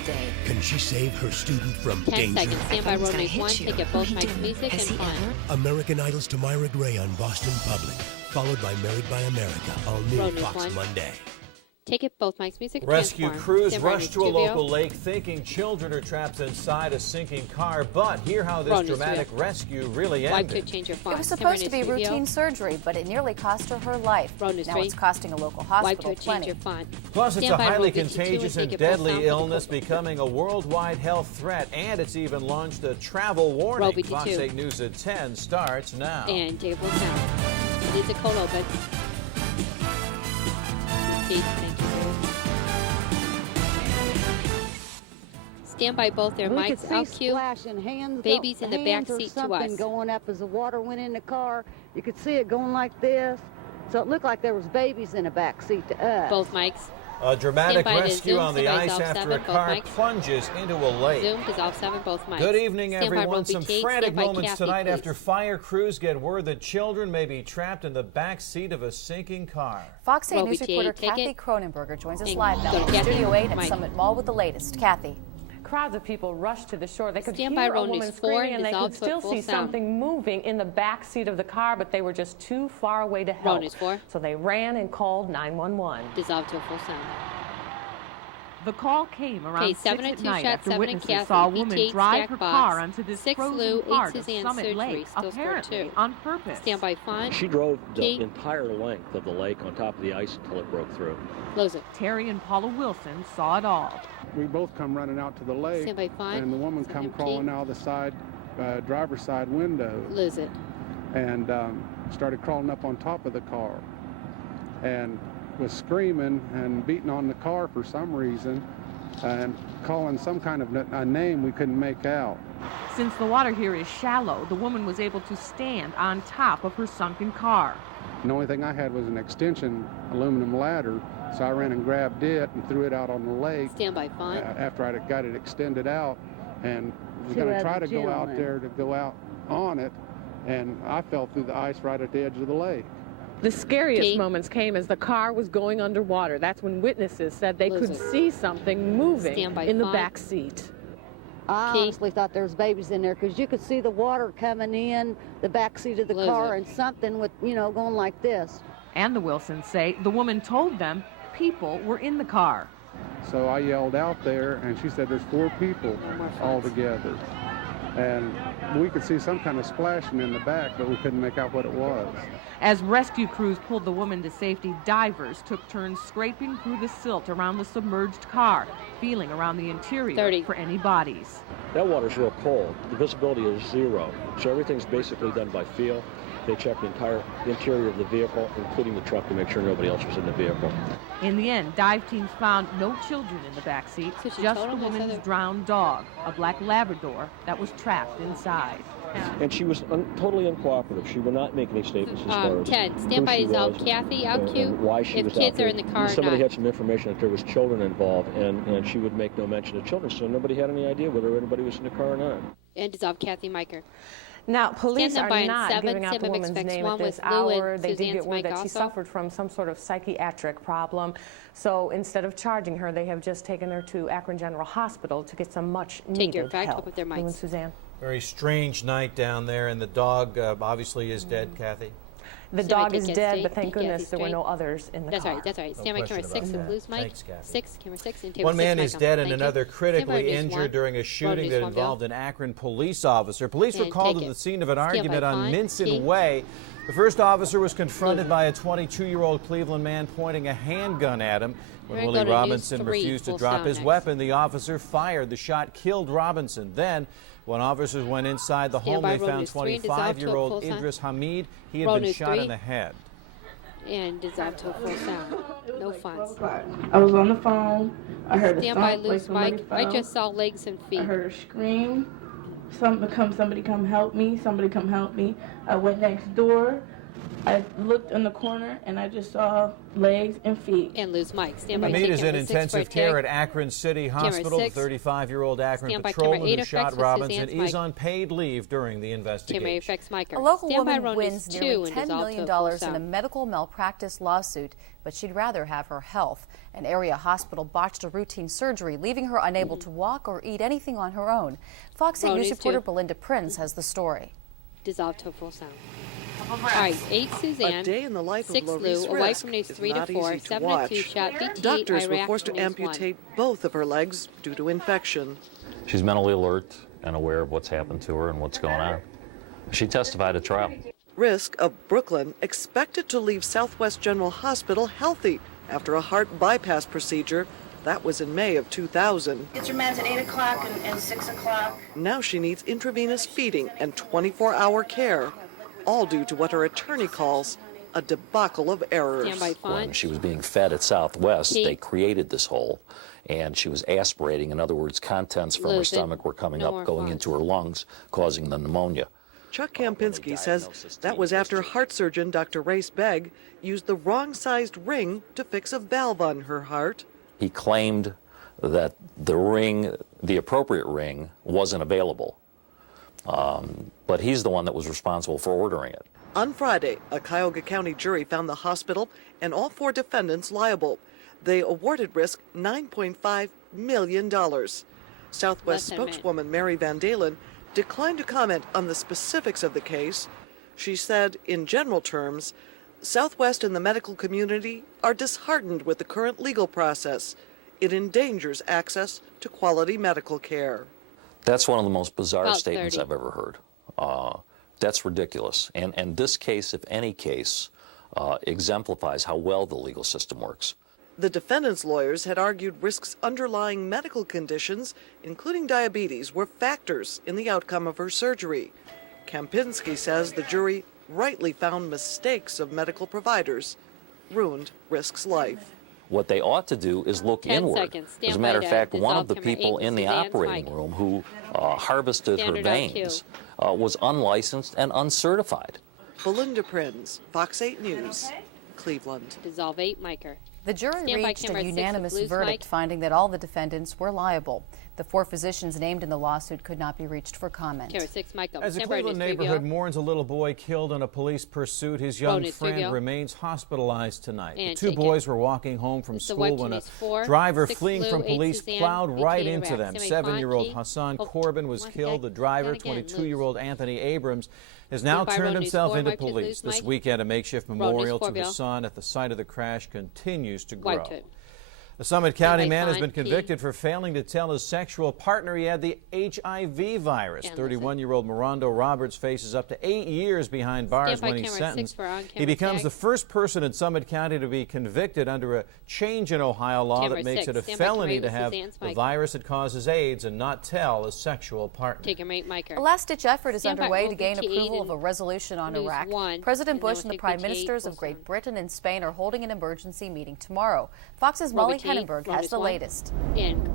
the day. Can she save her student from 10 danger? seconds. Stand by road news 1. Take it both Mike's music and fun. American Idol's Tamira Gray on Boston Public, followed by Married by America, all new Road news Fox 1. Monday. Take it both Mike's music and Rescue transform. crews Stand by rush news to a 2 View. local lake thinking children are trapped inside a sinking car, but hear how this Road news dramatic 2 rescue really Wipe ended. to change your font. It was Stand by supposed to be news 2 View. routine surgery, but it nearly cost her life. Road news Now 3. it's costing a local Wipe hospital to change plenty. your font. Plus, it's Stand a by highly road news 2 contagious and and take it full sound deadly for the illness becoming a worldwide health threat, and it's even launched a travel warning. Road Fox 52. 8 News at 10 starts now. And take it full sound. It is a cold open. Repeat. Thank you. Stand by both their We mics. could see Out cue. splashing hands. Babies in the back hands or seat to something us. going up as the water went in the car. You could see it going like this. So it looked like there was babies in the back seat to us. Both mics. A dramatic Stand by to rescue Zoom, on the stand by ice Dissolve after 7, a both car mics. plunges into a lake. Zoom, dissolve 7, both mics. Good evening, Stand by everyone. row Some BT, frantic stand by moments Kathy, tonight please. after fire crews get word that children may be trapped in the back seat of a sinking car. Fox 8 Row News BT, reporter take Kathy it. Cronenberger joins us And live now go to from Kathy. Studio 8 at Mike. Summit Mall with the latest. Kathy. Crowds of people rushed to the shore. They could Stand by hear a row woman news 4 screaming, and and they dissolve could to still full see sound. something moving in the back seat of the car, but they were just too far away to help. news 4. So they ran and called 911. Dissolve to a full sound. The call came around Okay, 6 7 at and 2 night shots, after 7 and witnesses Kathy, saw a BT, woman drive stack her box. car onto this 6 frozen Lou, 8 part of Suzanne Summit surgery, Lake, still score apparently 2. on purpose. Stand by font. She drove the Key. entire length of the lake on top of the ice until it broke through. Close it. Terry and Paula Wilson saw it all. We both come running out to the lake, Stand by font. and the woman It's come empty. crawling out of the side, driver's side window, Lose it. and started crawling up on top of the car, and was screaming and beating on the car for some reason, and calling some kind of a name we couldn't make out. Since the water here is shallow, the woman was able to stand on top of her sunken car. The only thing I had was an extension aluminum ladder, so I ran and grabbed it and threw it out on the lake Stand by font. after I got it extended out, and we're Two going to other try to go out gentlemen. there to go out on it, and I fell through the ice right at the edge of the lake. The scariest Kate. moments came as the car was going underwater. That's when witnesses said they Lose could it. see something moving Stand by in the font. back seat. I Key. honestly thought there was babies in there because you could see the water coming in the back seat of the Lose car it. and something with, going like this. And the Wilsons say the woman told them people were in the car. So I yelled out there, and she said there's 4 people all together. And we could see some kind of splashing in the back, but we couldn't make out what it was. As rescue crews pulled the woman to safety, divers took turns scraping through the silt around the submerged car, feeling around the interior 30. for any bodies. That water's real cold. The visibility is 0, so everything's basically done by feel. They checked the entire interior of the vehicle, including the truck, to make sure nobody else was in the vehicle. In the end, dive teams found no children in the back seat, So she just told the them there's woman's other- drowned dog, a black Labrador that was trapped inside. And she was totally uncooperative. She would not make any statements as far as 10. who Stand by she dissolve. was Kathy, out and cue. why she If was kids out there. are in the car or Somebody not. had some information that there was children involved, and she would make no mention of children, so nobody had any idea whether anybody was in the car or not. And dissolve Kathy Miker. Now, police Stand are by in not 7. giving out the Stand by woman's expects name 1 at this with Lou and hour. They did Suzanne's get word mic that she also. suffered from some sort of psychiatric problem. So instead of charging her, they have just taken her to Akron General Hospital to get some much Take your needed fact, help. up with their Lou and mics. Suzanne. Very strange night down there, and the dog obviously is dead, Kathy. The Stand by dog is Kathy dead, straight. but thank Take Kathy goodness there were straight. no others in the That's car. right, that's right. No Stand by camera question 6 about with that. Lou's mic. Thanks, Kathy. 6, camera 6, and table One 6 man mic is on. dead Thank and you. another Stand by critically news injured 1. during a shooting news that 1, involved Bill. an Akron police officer. Police were And called take to it. the scene of an Stand by argument on fine. Minson Key. Way. The first officer was confronted by a 22-year-old Cleveland man pointing a handgun at him. When We're gonna Willie go to Robinson news 3, refused to full drop sound his next. weapon, the officer fired. The shot killed Robinson. Then, when officers went inside the Stand home, by they road found news 3 and dissolve to a 25-year-old full sound. Idris Hamid. He had Road been news shot 3. in the head. And dissolve to a full sound. No funds. I was on the phone. I heard a Stand by stomp like Lou's somebody mic. I fell. just saw legs and I feet. heard her scream. Somebody come help me. Somebody come help me. I went next door. I looked in the corner and I just saw legs and feet. And lose Mike. Stand by. Hamid is in Camera 6 intensive for care Terry. at Akron City Hospital. The 6. 35-year-old Akron Stand by. patrolman Camera 8 who shot affects with Robinson Suzanne's is Mike. on paid leave during the Camera investigation. affects Mike. A local Stand by. woman Rowan wins is 2 nearly and $10 dissolved million to a full in a sound. medical malpractice lawsuit, but she'd rather have her health. An area hospital botched a routine surgery, leaving her unable to walk or eat anything on her own. Fox 8 Rowan News is reporter 2. Belinda Prinz has the story. Dissolved to a full sound. All right, 8 Suzanne, A day in the life 6 of Lou, Lori's away risk from news is 3 to not 4, easy to 7 to 2 watch. shot, DT, Doctors were Iraq forced to from news 1. amputate both of her legs due to infection. She's mentally alert and aware of what's happened to her and what's going on. She testified at trial. Risk of Brooklyn expected to leave Southwest General Hospital healthy after a heart bypass procedure. That was in May of 2000. Get your meds at 8 o'clock and 6 o'clock. Now she needs intravenous feeding and 24-hour care, all due to what her attorney calls a debacle of errors. When she was being fed at Southwest, they created this hole, and she was aspirating. In other words, contents from her stomach were coming up, going into her lungs, causing the pneumonia. Chuck Kampinski says that was after heart surgeon Dr. Race Begg used the wrong-sized ring to fix a valve on her heart. He claimed that the ring, the appropriate ring, wasn't available. But he's the one that was responsible for ordering it. On Friday, a Cuyahoga County jury found the hospital and all 4 defendants liable. They awarded Risk $9.5 million. Southwest spokeswoman Mary Van Dalen declined to comment on the specifics of the case. She said, in general terms, Southwest and the medical community are disheartened with the current legal process. It endangers access to quality medical care. That's one of the most bizarre About statements 30. I've ever heard. That's ridiculous. And this case, if any case, exemplifies how well the legal system works. The defendant's lawyers had argued Risk's underlying medical conditions, including diabetes, were factors in the outcome of her surgery. Kampinski says the jury rightly found mistakes of medical providers ruined Risk's life. What they ought to do is look 10 inward. seconds. Stand As a matter by of to fact, one of dissolve the camera people 8, in the Suzanne's operating mic. room who harvested her Standard IQ. veins was unlicensed and uncertified. Belinda Prinz, Fox 8 News, Cleveland. Dissolve 8, Miker. The jury Stand by, reached camera a 6 with unanimous Lou's verdict mic. finding that all the defendants were liable. The 4 physicians named in the lawsuit could not be reached for comment. Camera 6, Michael. As a Stand by, Cleveland news neighborhood 3 mourns a little boy killed in a police pursuit, his young News friend 3 remains hospitalized tonight. The And 2 take boys were walking home from It's the school white when a News 4, driver 6 fleeing Lou, from 8 police Suzanne, plowed 18 right Iraq. into them. Semi 7-year-old Fonte. Hassan Oh, Corbin was once killed. again, The driver, and again, 22-year-old Anthony Abrams, has now Stand by, turned Road News himself 4, into Mike, police. Lose This Mike. weekend, a makeshift Road News memorial 4, to the Bill. son at the site of the crash continues to grow. White. A Summit County Stand by, man has Font been P. convicted for failing to tell his sexual partner he had the HIV virus. And 31-year-old Morondo Roberts faces up to 8 years behind bars Stand by, when he's camera 6 sentenced. for on He camera becomes tag. the first person in Summit County to be convicted under a change in Ohio law Camera that makes 6. it a Stand by, felony camera to 8 have Suzanne's the mic. virus that causes AIDS and not tell a sexual partner. Take your mate, Miker. A last-ditch effort is Stand by, underway Roll to gain BT8 approval of and a resolution on News Iraq. 1, President and then Bush we'll and the take Prime BT8 Ministers of full Great sound. Britain and Spain are holding an emergency meeting tomorrow. Fox's Roll Molly BT8, Hennenberg Roll has News the 1. latest. And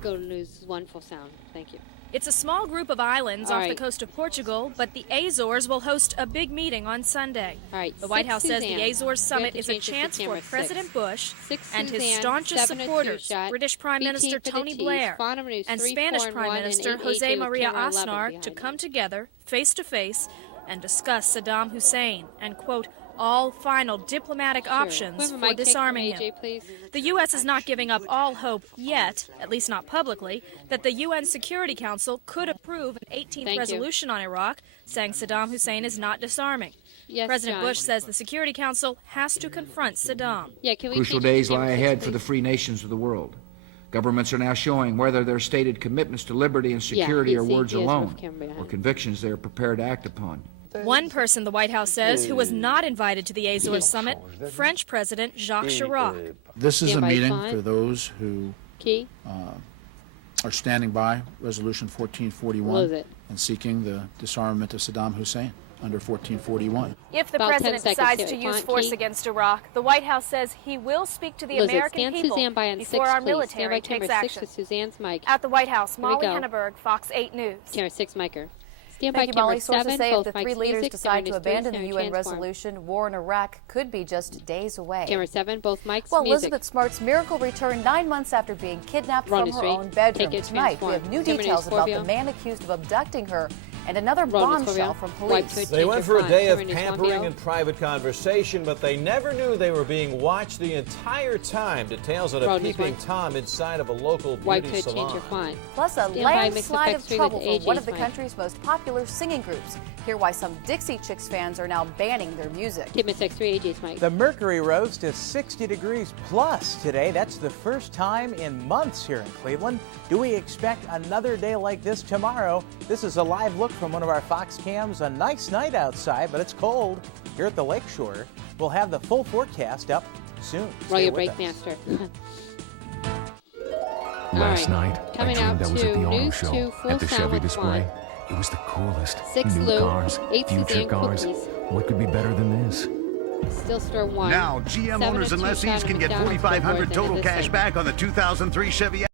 go to News 1 full sound. Thank you. It's a small group of islands All off the right. coast of Portugal, but the Azores will host a big meeting on Sunday. All right. The White 6 House says Suzanne. the Azores We Summit have to is a change this to chance for camera 6. President Bush 6 and his Suzanne, staunchest 7 to 2 supporters, shot, British Prime BT Minister for the Tony T, Blair Bottom News and 3, Spanish 4, and Prime 1, and Minister 8, Jose 8 with Maria camera 11 Aznar behind to it. come together face to face and discuss Saddam Hussein and, quote, all final diplomatic options Whoever for might take disarming from him. AJ, please. The U.S. is not giving up all hope yet, at least not publicly, that the UN Security Council could approve an 18th Thank you. resolution on Iraq, saying Saddam Hussein is not disarming. Yes, President John. Bush says the Security Council has to confront Saddam. Yeah, can we Crucial change it to days camera lie 6, ahead for please? the free nations of the world. Governments are now showing whether their stated commitments to liberty and security are he words is alone with camera behind or him. convictions they are prepared to act upon. One person, the White House says, who was not invited to the Azores summit, French President Jacques Chirac. This is a Stand by, meeting fine. for those who Key. are standing by Resolution Lose 1441 it. and seeking the disarmament of Saddam Hussein under 1441. If the About 10 president seconds decides here. to use Font force key. against Iraq, the White House says he will speak to the Lose it. American Stand people Suzanne by on before 6, our please. Stand military by camera takes 6 action. with Suzanne's mic. At the White House, Here we Molly go. Henneberg, Fox 8 News. Camera 6, Miker. Stand by Thank you, Molly. camera Sources 7, say if both the Mike's three leaders music, decide to Darren is abandon the Thursday, UN transform. resolution, war in Iraq could be just days away. Camera 7, both Mike's Well, music. Elizabeth Smart's miracle return 9 months after being kidnapped Run from is her straight. own bedroom. Take it, Tonight, we transform. have new 7 details News about the Scorpio. man accused of abducting her and another Run is bombshell Scorpio. from Wipe police. to They went for a day of 7 News pampering Scorpio. and private conversation, but they never knew they were being watched the entire time. Details at a Run is peeping one. Tom inside of a local Wipe beauty to change salon. your font. Plus, a Stand by, mix landslide effects of 3 trouble with for AJ's one of the mic. country's most popular singing groups. Hear why some Dixie Chicks fans are now banning their music. Tim X3 AJ's mic. The mercury rose to 60 degrees plus today. That's the first time in months here in Cleveland. Do we expect another day like this tomorrow? This is a live look from one of our Fox cams. A nice night outside, but it's cold here at the lakeshore. We'll have the full forecast up soon. Roll Stay your with brake us. master. Last night, coming I dreamed out I was at to the auto News show 2 full at the sound Chevy with display. Swan. It was the coolest. 6 New Lou, cars, 8 future Suzanne cars. cookies. What could be better than this? Still store 1. Now, GM 7 owners and of 2 lessees can get McDonald's $4,500 billboards total into this cash segment. back on the 2003 Chevy